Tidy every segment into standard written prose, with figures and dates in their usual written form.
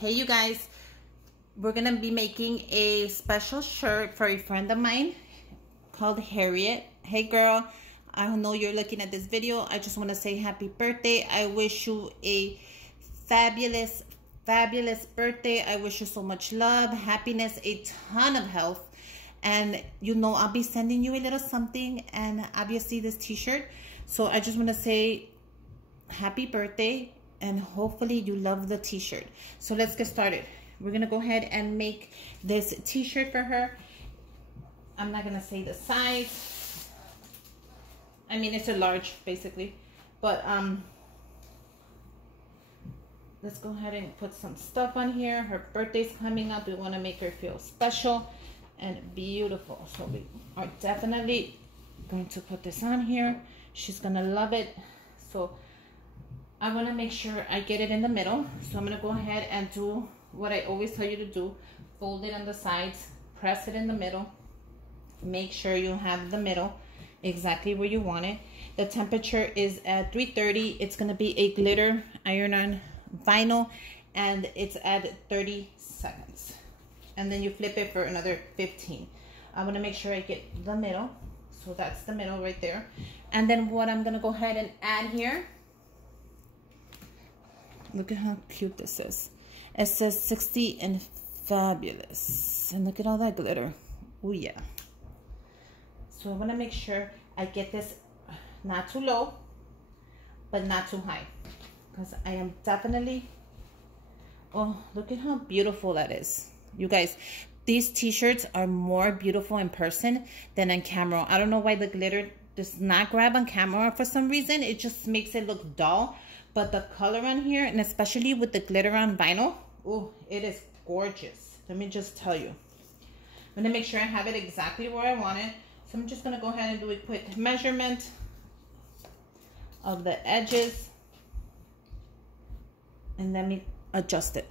Hey you guys, we're gonna be making a special shirt for a friend of mine called Harriet. Hey girl, I know you're looking at this video. I just want to say happy birthday. I wish you a fabulous birthday. I wish you so much love, happiness, a ton of health, and you know I'll be sending you a little something, and obviously this t-shirt. So I just want to say happy birthday, and hopefully you love the t-shirt. So let's get started. We're gonna go ahead and make this t-shirt for her. I'm not gonna say the size. I mean, it's a large basically, but let's go ahead and put some stuff on here. Her birthday's coming up. We want to make her feel special and beautiful, so we are definitely going to put this on here. She's gonna love it. So I want to make sure I get it in the middle. So I'm going to go ahead and do what I always tell you to do. Fold it on the sides, press it in the middle. Make sure you have the middle exactly where you want it. The temperature is at 330. It's going to be a glitter iron-on vinyl, and it's at 30 seconds. And then you flip it for another 15. I want to make sure I get the middle. So that's the middle right there. And then what I'm going to go ahead and add here, look at how cute this is. It says 60 and fabulous. And look at all that glitter. Oh yeah. So I want to make sure I get this not too low, but not too high. Because I am definitely... Oh, look at how beautiful that is. You guys, these t-shirts are more beautiful in person than on camera. I don't know why the glitter does not grab on camera for some reason. It just makes it look dull. But the color on here, and especially with the glitter on vinyl, oh, it is gorgeous. Let me just tell you. I'm gonna make sure I have it exactly where I want it. So I'm just gonna go ahead and do a quick measurement of the edges, and let me adjust it.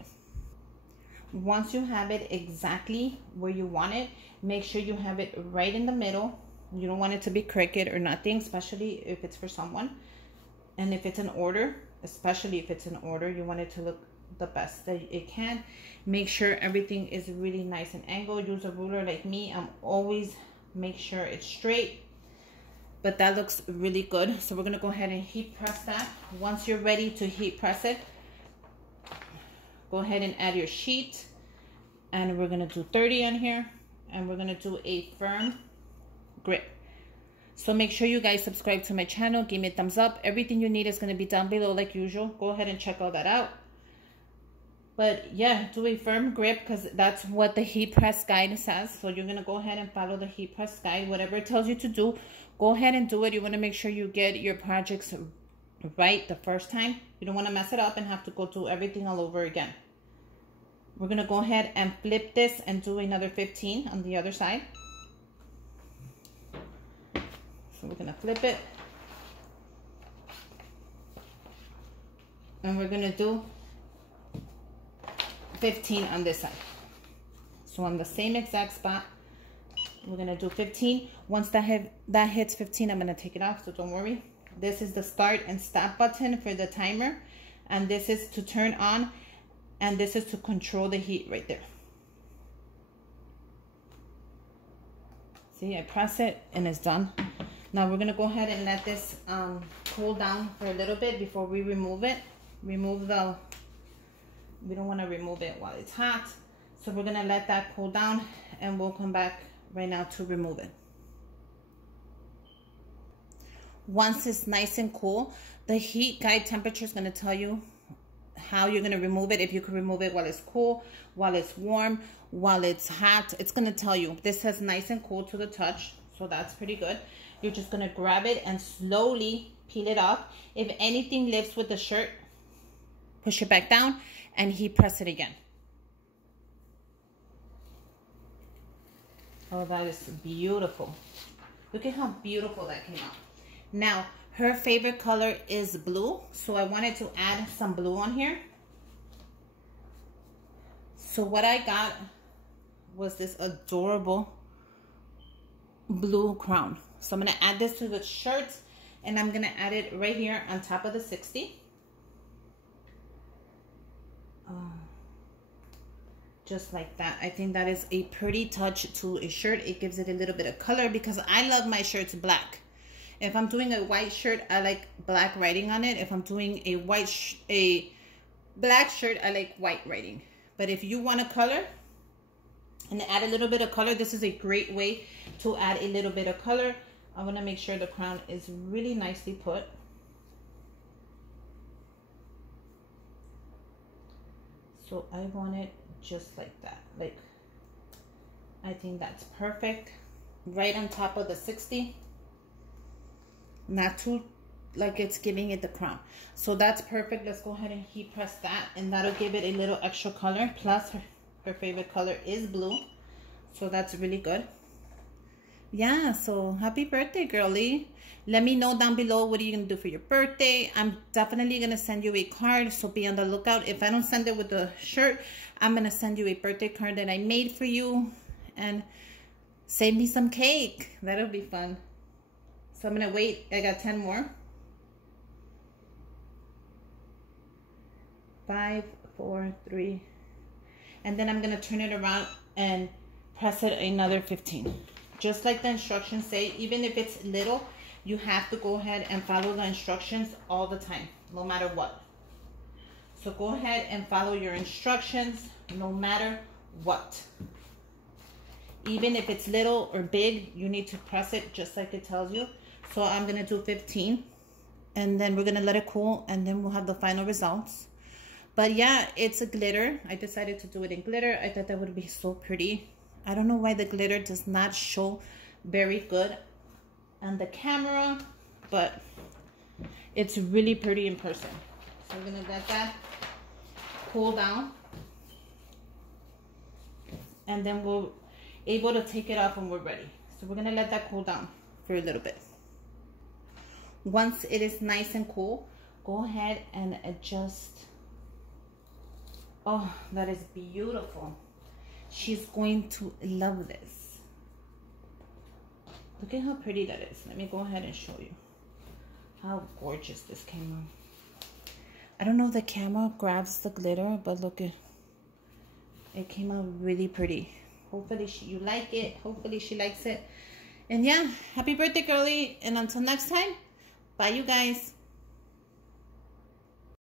Once you have it exactly where you want it, make sure you have it right in the middle. You don't want it to be crooked or nothing, especially if it's for someone. And if it's an order, especially if it's an order, you want it to look the best that it can. Make sure everything is really nice and angled. Use a ruler like me. I'm always make sure it's straight. But that looks really good. So we're gonna go ahead and heat press that. Once you're ready to heat press it, go ahead and add your sheet. And we're gonna do 30 on here. And we're gonna do a firm grip. So make sure you guys subscribe to my channel. Give me a thumbs up. Everything you need is going to be down below like usual. Go ahead and check all that out. But yeah, do a firm grip because that's what the heat press guide says. So you're going to go ahead and follow the heat press guide. Whatever it tells you to do, go ahead and do it. You want to make sure you get your projects right the first time. You don't want to mess it up and have to go do everything all over again. We're going to go ahead and flip this and do another 15 on the other side. So we're gonna flip it, and we're gonna do 15 on this side. So on the same exact spot, we're gonna do 15. Once that hits 15, I'm gonna take it off, so don't worry. This is the start and stop button for the timer, and this is to turn on, and this is to control the heat right there. See, I press it and it's done. Now we're gonna go ahead and let this cool down for a little bit before we remove it. We don't wanna remove it while it's hot. So we're gonna let that cool down, and we'll come back right now to remove it. Once it's nice and cool, the heat guide temperature is gonna tell you how you're gonna remove it. If you can remove it while it's cool, while it's warm, while it's hot, it's gonna tell you. This says nice and cool to the touch, so that's pretty good. You're just gonna grab it and slowly peel it off. If anything lifts with the shirt, push it back down and heat press it again. Oh, that is beautiful. Look at how beautiful that came out. Now, her favorite color is blue, so I wanted to add some blue on here. So what I got was this adorable blue crown. So I'm going to add this to the shirt, and I'm going to add it right here on top of the 60. just like that. I think that is a pretty touch to a shirt. It gives it a little bit of color because I love my shirts black. If I'm doing a white shirt, I like black writing on it. If I'm doing a black shirt, I like white writing. But if you want a color and add a little bit of color, this is a great way to add a little bit of color. I want to make sure the crown is really nicely put. So I want it just like that. Like, I think that's perfect. Right on top of the 60. Not too like it's giving it the crown. So that's perfect. Let's go ahead and heat press that, and that'll give it a little extra color. Plus her favorite color is blue, so that's really good. Yeah, so happy birthday, girly. Let me know down below what are you gonna do for your birthday. I'm definitely gonna send you a card, so be on the lookout. If I don't send it with the shirt, I'm gonna send you a birthday card that I made for you, and save me some cake. That'll be fun. So I'm gonna wait. I got 10 more. 5, 4, 3. And then I'm gonna turn it around and press it another 15. Just like the instructions say, even if it's little, you have to go ahead and follow the instructions all the time, no matter what. So go ahead and follow your instructions no matter what. Even if it's little or big, you need to press it just like it tells you. So I'm gonna do 15, and then we're gonna let it cool, and then we'll have the final results. But yeah, it's a glitter. I decided to do it in glitter. I thought that would be so pretty. I don't know why the glitter does not show very good on the camera, but it's really pretty in person. So we're gonna let that cool down, and then we'll able to take it off when we're ready. So we're gonna let that cool down for a little bit. Once it is nice and cool, go ahead and adjust. Oh, that is beautiful. She's going to love this. Look at how pretty that is. Let me go ahead and show you how gorgeous this came out. I don't know if the camera grabs the glitter, but look at it, came out really pretty. Hopefully you like it. Hopefully she likes it. And yeah, happy birthday, girly. And until next time, bye, you guys.